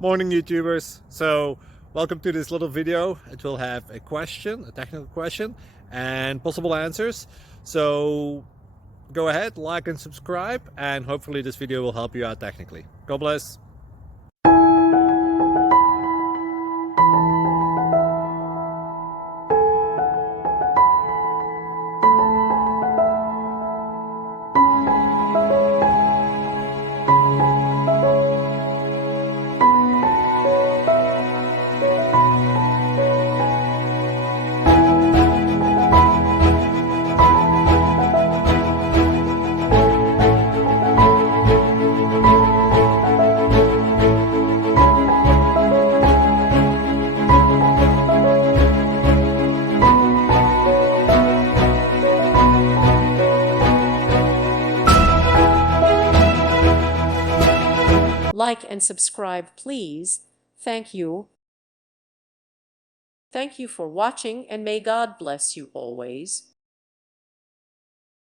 Morning YouTubers. So welcome to this little video. It will have a question, a technical question, and possible answers. So go ahead, like and subscribe, and hopefully this video will help you out technically. God bless. Like and subscribe, please. Thank you. Thank you for watching, and may God bless you always.